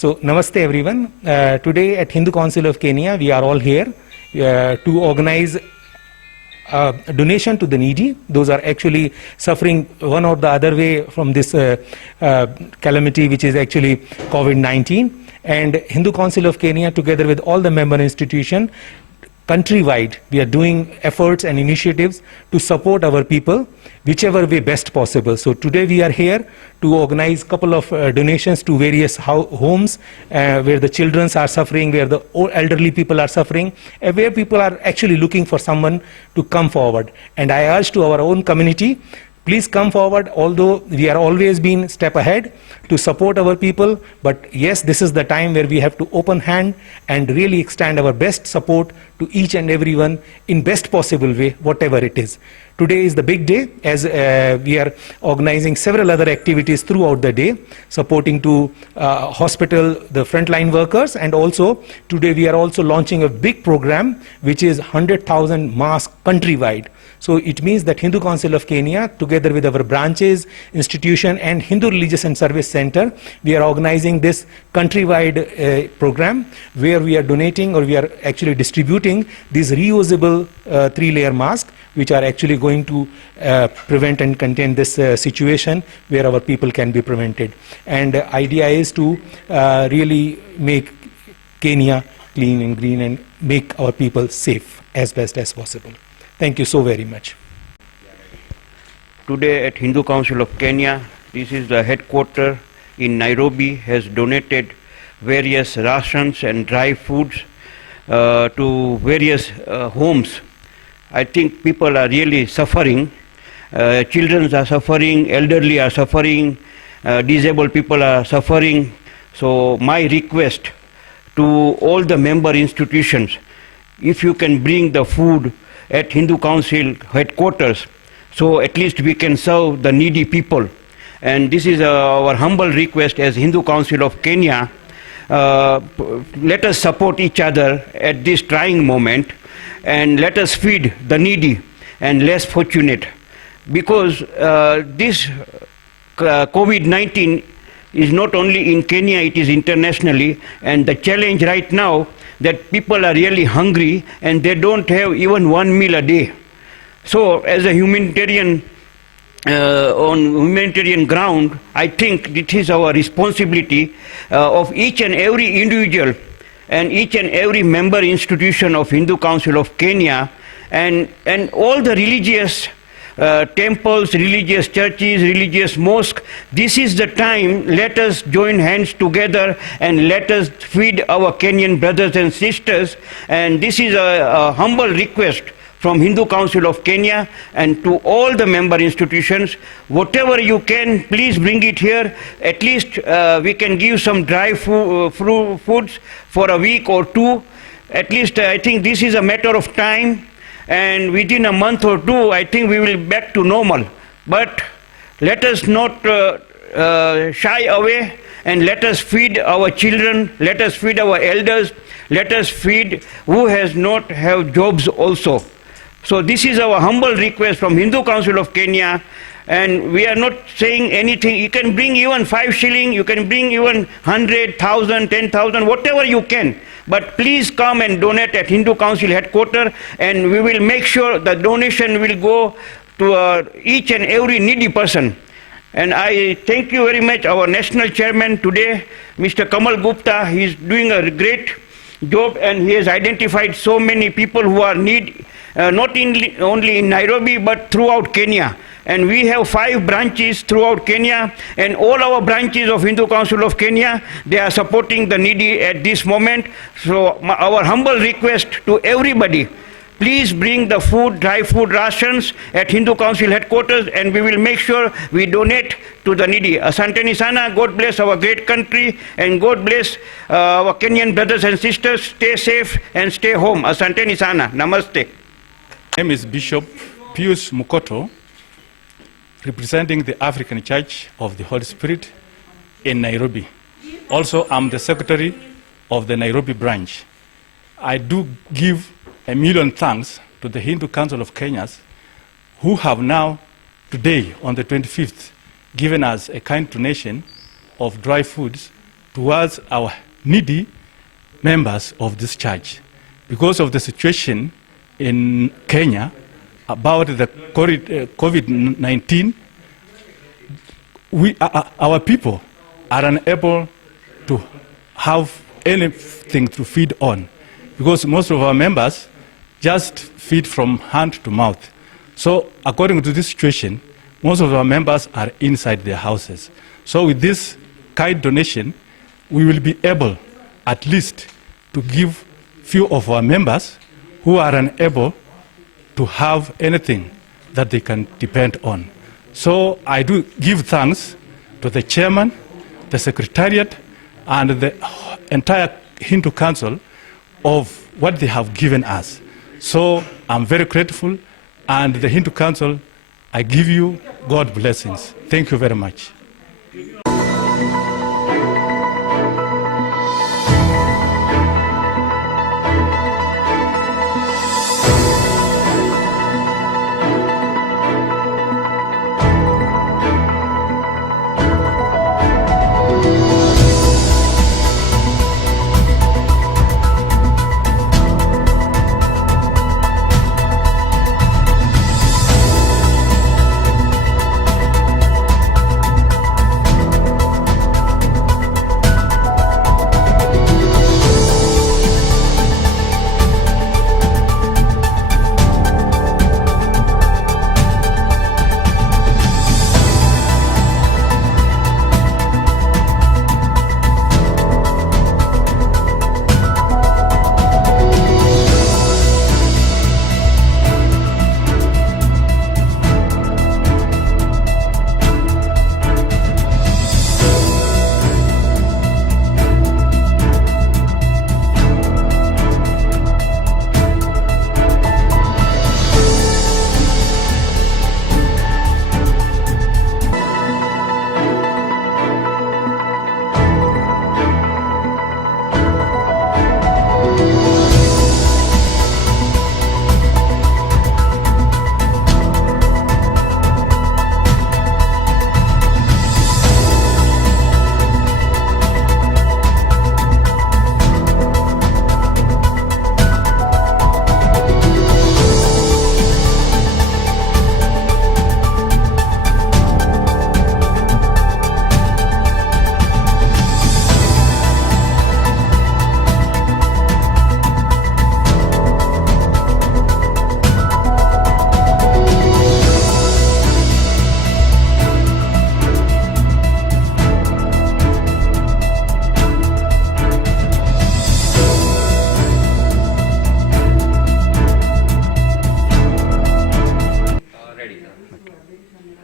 So, namaste everyone. Today at Hindu Council of Kenya, we are all here to organize a donation to the needy. Those are actually suffering one or the other way from this calamity, which is actually COVID-19. And Hindu Council of Kenya, together with all the member institutions, countrywide, we are doing efforts and initiatives to support our people whichever way best possible. So today we are here to organize a couple of donations to various homes where the children are suffering, where the elderly people are suffering, where people are actually looking for someone to come forward. And I urge to our own community, please come forward, although we are always been step ahead to support our people. But yes, this is the time where we have to open hand and really extend our best support to each and everyone in best possible way, whatever it is. Today is the big day, as we are organizing several other activities throughout the day, supporting to hospital, the frontline workers, and also today we are also launching a big program which is 100,000 masks countrywide. So it means that Hindu Council of Kenya, together with our branches, institution, and Hindu Religious and Service Center, we are organizing this countrywide program where we are donating, or we are actually distributing these reusable 3-layer masks, which are actually going to prevent and contain this situation where our people can be prevented. And the idea is to really make Kenya clean and green and make our people safe as best as possible. Thank you so very much. Today at Hindu Council of Kenya, this is the headquarters in Nairobi, has donated various rations and dry foods to various homes. I think people are really suffering. Children are suffering, elderly are suffering, disabled people are suffering. So my request to all the member institutions, if you can bring the food at Hindu Council headquarters, so at least we can serve the needy people. And this is our humble request as Hindu Council of Kenya. Let us support each other at this trying moment, and let us feed the needy and less fortunate, because this COVID-19 is not only in Kenya, it is internationally, and the challenge right now that people are really hungry and they don't have even one meal a day. So as a humanitarian, on humanitarian ground, I think it is our responsibility of each and every individual and each and every member institution of Hindu Council of Kenya, and all the religious temples, religious churches, religious mosques. This is the time, let us join hands together and let us feed our Kenyan brothers and sisters. And this is a humble request from Hindu Council of Kenya and to all the member institutions. Whatever you can, please bring it here. At least we can give some dry foods for a week or two. At least I think this is a matter of time, and within a month or two, I think we will be back to normal. But let us not shy away, and let us feed our children, let us feed our elders, let us feed who has not have jobs also. So this is our humble request from Hindu Council of Kenya, and we are not saying anything. You can bring even 5 shilling, you can bring even 100,000, 10,000, whatever you can. But please come and donate at Hindu Council headquarters, and we will make sure the donation will go to each and every needy person. And I thank you very much, our national chairman today, Mr. Kamal Gupta. He is doing a great job, and he has identified so many people who are need, not only in Nairobi but throughout Kenya. And we have 5 branches throughout Kenya, and all our branches of Hindu Council of Kenya, they are supporting the needy at this moment. So our humble request to everybody, please bring the food, dry food rations at Hindu Council headquarters, and we will make sure we donate to the needy. Asanteni sana, God bless our great country, and God bless our Kenyan brothers and sisters. Stay safe and stay home. Asanteni sana. Namaste. My name is Bishop Pius Mukoto, representing the African Church of the Holy Spirit in Nairobi. Also, I'm the secretary of the Nairobi branch. I do give a million thanks to the Hindu Council of Kenya, who have now, today, on the 25th, given us a kind donation of dry foods to towards our needy members of this church. Because of the situation in Kenya about the COVID-19, our people are unable to have anything to feed on, because most of our members just feed from hand to mouth. So according to this situation, most of our members are inside their houses. So with this kind donation, we will be able at least to give few of our members who are unable to have anything that they can depend on. So I do give thanks to the chairman, the secretariat, and the entire Hindu Council of what they have given us. So I'm very grateful, and the Hindu Council, I give you God blessings. Thank you very much.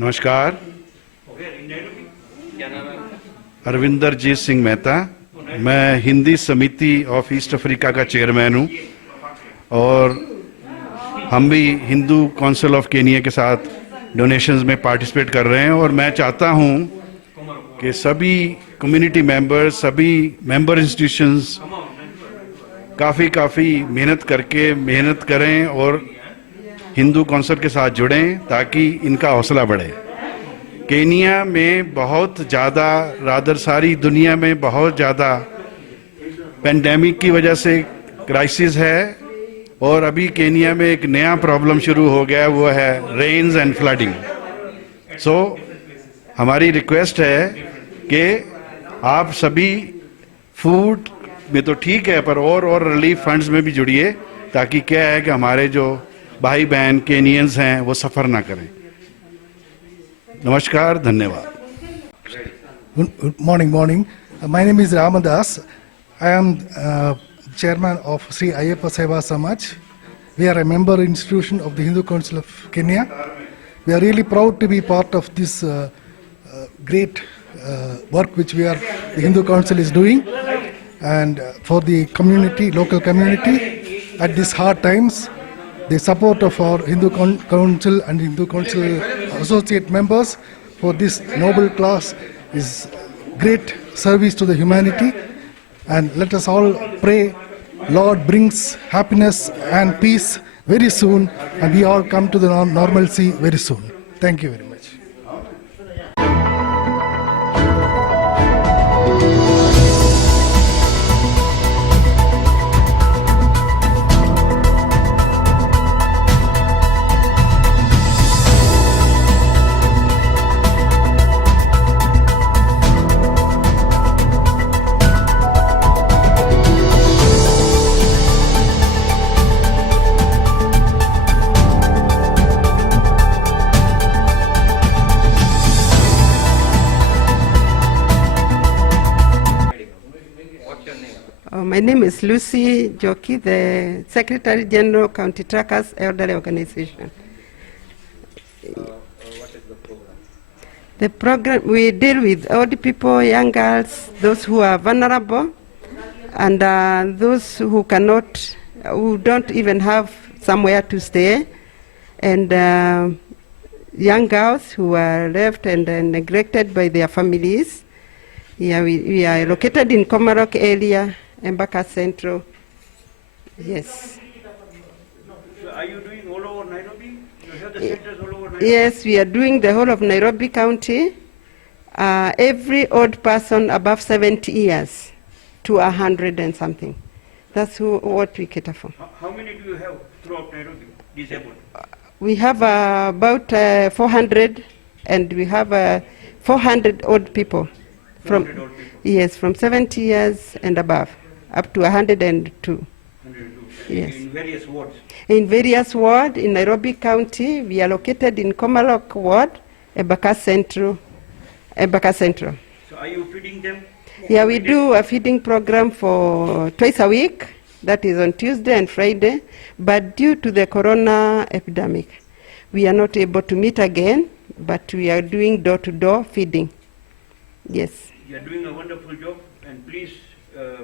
नमस्कार, अरविंदर जीत सिंह मेहता, मैं हिंदी समिति of east Africa का chairman हूँ और हम भी Hindu council of Kenya के साथ डोनेशंस में पार्टिसिपेट कर रहे हैं। और मैं चाहता हूँ कि सभी कम्युनिटी मेंबर्स, सभी मेंबर इंस्टीट्यूशंस काफ़ी मेहनत करें और हिंदू काउंसिल के साथ जुड़ें ताकि इनका हौसला बढ़े। केनिया में बहुत ज़्यादा, रादर सारी दुनिया में बहुत ज़्यादा पेंडेमिक की वजह से क्राइसिस है और अभी केनिया में एक नया प्रॉब्लम शुरू हो गया, वो है रेन्स एंड फ्लडिंग। सो हमारी रिक्वेस्ट है कि आप सभी फूड में तो ठीक है पर और रिलीफ फंड्स में भी जुड़िए, ताकि क्या है कि हमारे जो भाई बहन केनियंस हैं वो सफ़र ना करें। नमस्कार, धन्यवाद। Good morning. My name is Ramadas. I am chairman of Sri Ayyappa Seva Samaj. We are a member institution of the Hindu Council of Kenya. We are really proud to be part of this great work which the Hindu Council is doing, and for the community, local community at these hard times. The support of our Hindu Council and Hindu Council associate members for this noble cause is great service to the humanity. And let us all pray, Lord brings happiness and peace very soon, and we all come to the normalcy very soon. Thank you very much. My name is Lucy Joki, the Secretary General County Trackers Elderly Organization. What is the program? The program, we deal with old people, young girls, those who are vulnerable, and those who cannot, who don't even have somewhere to stay, and young girls who are left and neglected by their families. Yeah, we are located in Komarok area, Embaka Central. Yes. So are you doing all over Nairobi? You have the centers all over Nairobi? Yes, we are doing the whole of Nairobi County. Every old person above 70 years to 100 and something. That's what we cater for. How many do you have throughout Nairobi, disabled? We have about 400, and we have 400 old people. 400 old people. Yes, from 70 years and above, up to 102. 102. Yes. In various wards. In various wards in Nairobi County, we are located in Komarok Ward, Embaka Central. So are you feeding them? Yeah, we do a feeding program for twice a week. That is on Tuesday and Friday. But due to the corona epidemic, we are not able to meet again, but we are doing door-to-door feeding. Yes. You are doing a wonderful job, and please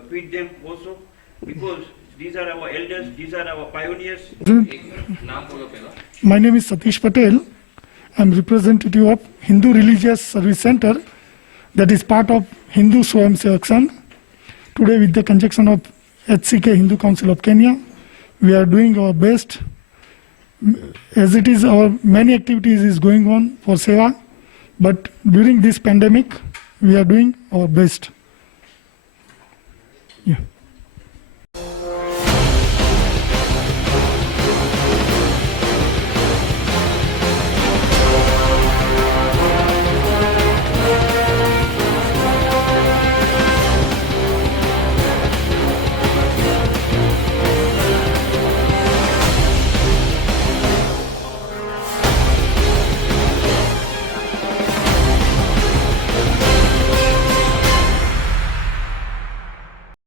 feed them also, because these are our elders, these are our pioneers. My name is Satish Patel. I'm representative of Hindu Religious Service Center, that is part of Hindu Swayam Sevak Sangh. Today, with the conjunction of HCK Hindu Council of Kenya, we are doing our best. As it is, our many activities is going on for Seva, but during this pandemic, we are doing our best. Yeah.